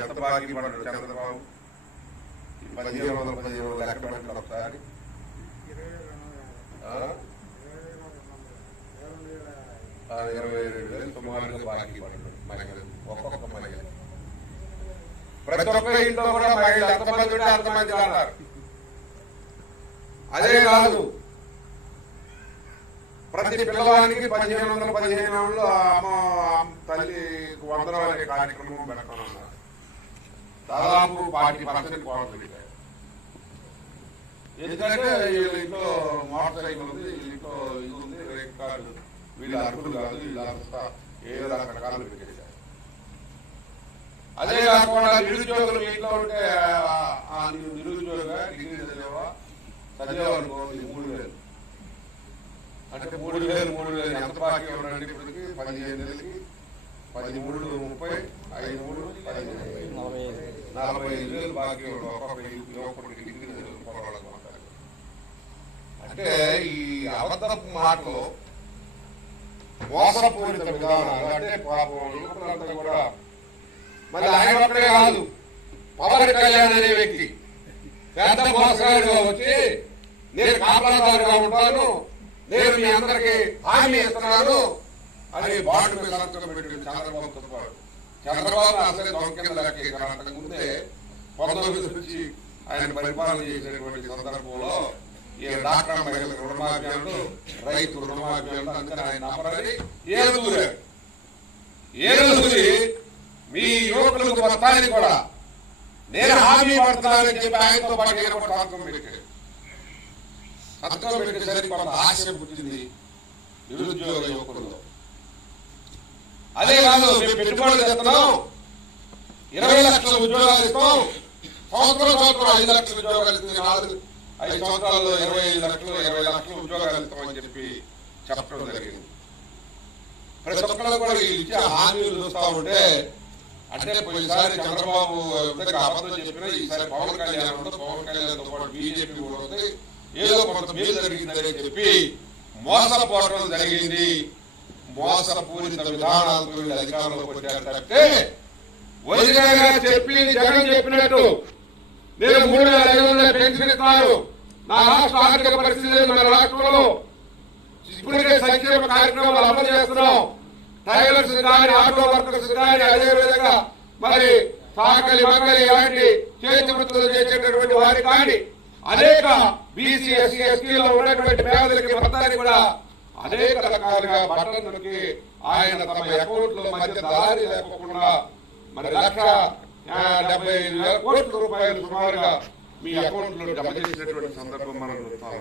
ఎంత బాకీ పడ్డాడు చంద్రబాబు 1500 లెక్క పెట్టండి ఒకసారి. 27,000 సుమారుగా బాకీ పడ్డాడు మహిళలు, ఒక్కొక్క మహిళ. ప్రతి ఒక్క ఇంట్లో కూడా మహిళలు ఎంతమంది ఉంటే అంతమంది అన్నారు. అదే కాదు, ప్రతి పిల్లవానికి 1500 అమ్మ తల్లి వందనం అనే కార్యక్రమం పెడతానన్నారు. దాదాపు 40% కోట పెట్టారు. ఎందుకంటే వీళ్ళ ఇంట్లో మోటార్ సైకిల్ ఉంది, వీళ్ళింట్లో ఇది ఉంది, రేట్ కార్డు, వీళ్ళు అర్హులు కాదు, వీళ్ళంతా ఏదో రకరకాలు పెట్టేశారు. అదే కాకుండా నిరుద్యోగులు మీ ఇంట్లో ఉంటే నిరుద్యోగ డిగ్రీ చదివేవాళ్ళు 3,000 అంటే 3,000 ఎంత బాకీ ఉండండి ఇప్పటికి 15 నెలలకి 13 30 5 3 45,000 బాకీ ఒక్కొక్క యువకుడికి డిగ్రీ చదువుకోవాలని. అంటే ఈ అబద్ధపు మాటలు, మోసపూరిత విధానాలు, అంటే పాపం యువకులంతా కూడా. మరి ఆయన ఒక్కడే కాదు, పవన్ కళ్యాణ్ అనే వ్యక్తి పెద్ద మోసగాడిగా వచ్చి నేను కాపలాదారుగా ఉంటాను, నేను మీ అందరికీ హామీ ఇస్తున్నాను అని బాండ్ మీద సంతకం పెట్టింది చంద్రబాబుతో పాటు. చంద్రబాబు అసలే దొంగ లెక్క ముందే 19 నుంచి ఆయన పరిపాలన చేసినటువంటి సందర్భంలో ఈ డాక్టర్ మహిళల రుణమాఫీలు, రైతు రుణమాఫీలు, అందుకని ఆయన నమ్మరని ఏరుదూరి మీ యువకులకు మొత్తాన్ని కూడా నేను హామీ పడుతున్నానని చెప్పి ఆయనతో పాటు సంతకం పెట్టాడు. సంతకం పెట్టేసరికి కొంత ఆశయం పుట్టింది నిరుద్యోగ యువకుల్లో. అదే కాదు, మేము పెట్టుబడులు చేస్తున్నాం, 20 లక్షల ఉద్యోగాలు ఇస్తాం, సంవత్సరం 5 లక్షల ఉద్యోగాలు ఇస్తుంది, 5 సంవత్సరాల్లో 25 లక్షలు ఉద్యోగాలు ఇస్తామని చెప్పి చెప్పడం జరిగింది. ప్రతి ఒక్కరు కూడా వీళ్ళు ఇచ్చే హామీలు చూస్తా ఉంటే, అంటే పోయినసారి చంద్రబాబు అబద్ధం చెప్పినా ఈసారి పవన్ కళ్యాణ్ ఉండదు, పవన్ కళ్యాణ్తో పాటు బీజేపీ కూడా ఉంది, ఏదో కొంత మేలు జరిగిందని చెప్పి మోసపోవడం జరిగింది. మోసపూరిత విధానాలతో వీళ్ళు అధికారంలోకి వచ్చారు తప్పితే వదిలేగా చెప్పి జగన్ చెప్పినట్టు నేను 3,500 పెన్షన్ ఇస్తాను, నా రాష్ట్ర ఆర్థిక పరిస్థితి, మన రాష్ట్రంలో ఇప్పటికే సంక్షేమ కార్యక్రమాలు అమలు చేస్తున్నాం, టైలర్స్ కానీ, ఆటో వర్కర్స్ కానీ, అదేవిధంగా మరి సాకలి మంగళి లాంటి చేతి వృత్తులు చేసేటటువంటి వారి కానీ, అనేక బీసీ ఎస్సీ ఎస్టీలో ఉన్నటువంటి పేదలకి మొత్తాన్ని కూడా అనేక రకాలుగా బట్టలకి ఆయన తమ అకౌంట్ లో మధ్య దారి లేకుండా మరి 1,75,000 కోట్ల రూపాయలు సుమారుగా మీ అకౌంట్ లో జమ చేసినటువంటి సందర్భం మనం చూస్తాం.